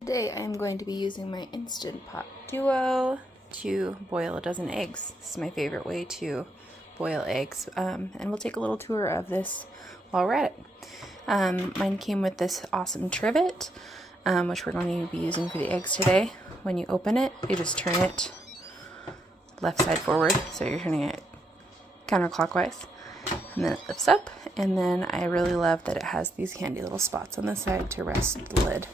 Today I am going to be using my Instant Pot Duo to boil a dozen eggs. This is my favorite way to boil eggs, and we'll take a little tour of this while we're at it. Mine came with this awesome trivet, which we're going to be using for the eggs today. When you open it, you just turn it left side forward, so you're turning it counterclockwise, and then it lifts up. And then I really love that it has these handy little spots on the side to rest the lid,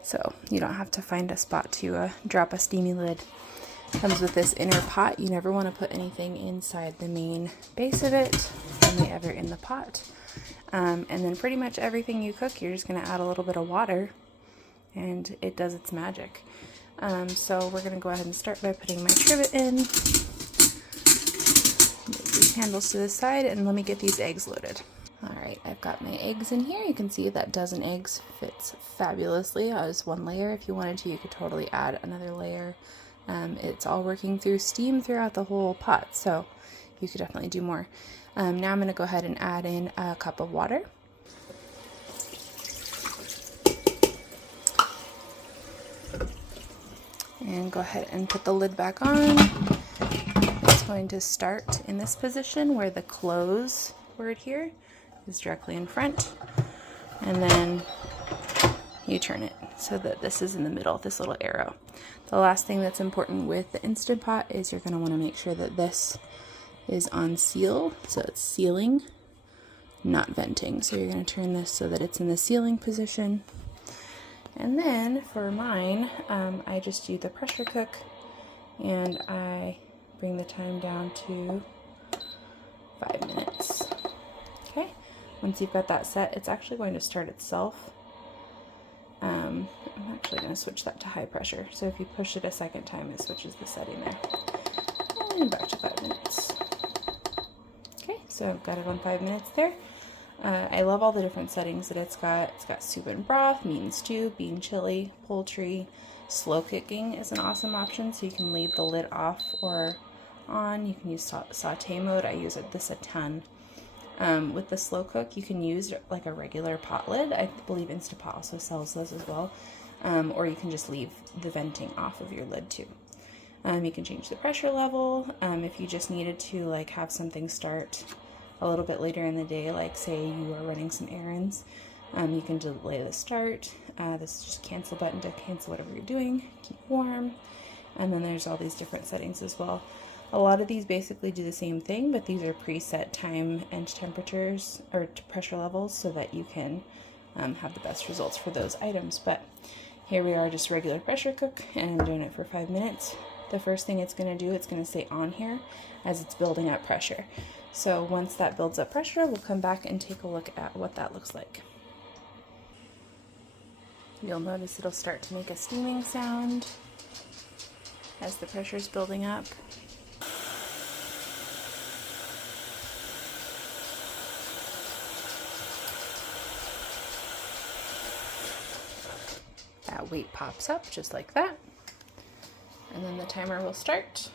so you don't have to find a spot to drop a steamy lid. Comes with this inner pot. You never want to put anything inside the main base of it, only ever in the pot. And then pretty much everything you cook, you're just going to add a little bit of water and it does its magic. So we're going to go ahead and start by putting my trivet in. Move these handles to the side and let me get these eggs loaded. Alright, I've got my eggs in here. You can see that dozen eggs fits fabulously as one layer. If you wanted to, you could totally add another layer. It's all working through steam throughout the whole pot, so you could definitely do more. Now I'm going to go ahead and add in a cup of water. And go ahead and put the lid back on. It's going to start in this position where the close word here is directly in front, and then you turn it so that this is in the middle, this little arrow. The last thing that's important with the Instant Pot is you're going to want to make sure that this is on seal, so it's sealing, not venting. So you're going to turn this so that it's in the sealing position. And then for mine, I just do the pressure cook, and I bring the time down to 5 minutes. Okay, once you've got that set, it's actually going to start itself. I'm actually going to switch that to high pressure, so if you push it a second time, it switches the setting there. And back to 5 minutes. Okay, so I've got it on 5 minutes there. I love all the different settings that it's got. It's got soup and broth, meat and stew, bean chili, poultry. Slow cooking is an awesome option, so you can leave the lid off or on. You can use saute mode. I use this a ton. With the slow cook, you can use like a regular pot lid. I believe Instant Pot also sells those as well. Or you can just leave the venting off of your lid too. You can change the pressure level. If you just needed to like have something start a little bit later in the day, like say you are running some errands, you can delay the start. This is just cancel button to cancel whatever you're doing, keep warm. And then there's all these different settings as well. A lot of these basically do the same thing, but these are preset time and temperatures or pressure levels so that you can have the best results for those items. But here we are, just regular pressure cook, and I'm doing it for 5 minutes. The first thing it's going to do, it's going to stay on here as it's building up pressure. So once that builds up pressure, we'll come back and take a look at what that looks like. You'll notice it'll start to make a steaming sound as the pressure is building up. That weight pops up just like that, and then the timer will start.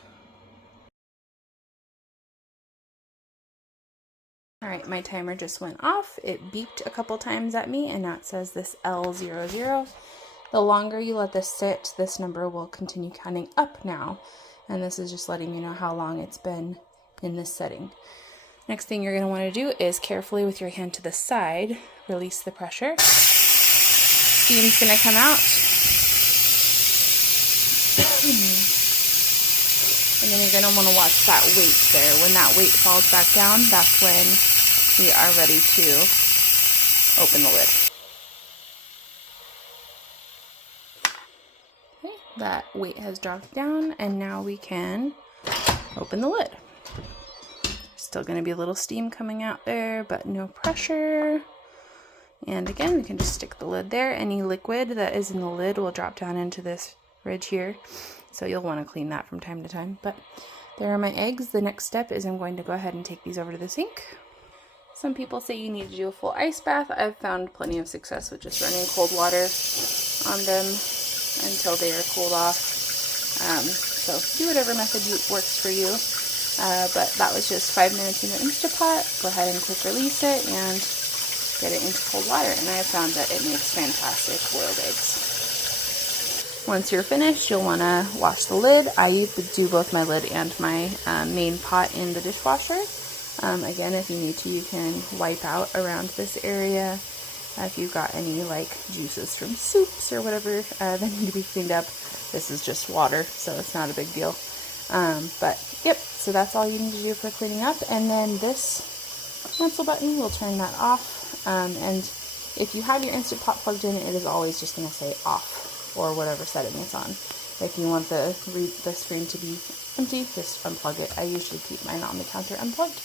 Alright, my timer just went off. It beeped a couple times at me, and now it says this L00. The longer you let this sit, this number will continue counting up now, and this is just letting you know how long it's been in this setting. Next thing you're going to want to do is carefully with your hand to the side, release the pressure. Steam's going to come out. And then you're going to want to watch that weight there. When that weight falls back down, that's when we are ready to open the lid. Okay, that weight has dropped down, and now we can open the lid. Still going to be a little steam coming out there, but no pressure. And again, we can just stick the lid there. Any liquid that is in the lid will drop down into this ridge here, so you'll want to clean that from time to time. But there are my eggs. The next step is I'm going to go ahead and take these over to the sink. Some people say you need to do a full ice bath. I've found plenty of success with just running cold water on them until they are cooled off. So do whatever method works for you. But that was just 5 minutes in your Instant Pot. Go ahead and quick release it and get it into cold water, and I have found that it makes fantastic boiled eggs. Once you're finished, you'll want to wash the lid. I do both my lid and my main pot in the dishwasher. Again, if you need to, you can wipe out around this area. If you've got any like juices from soups or whatever that need to be cleaned up, this is just water, so it's not a big deal. But yep, so that's all you need to do for cleaning up. And then this cancel button will turn that off. And if you have your Instant Pot plugged in, it is always just going to say off or whatever setting it's on. If you want the screen to be empty, just unplug it. I usually keep mine on the counter unplugged.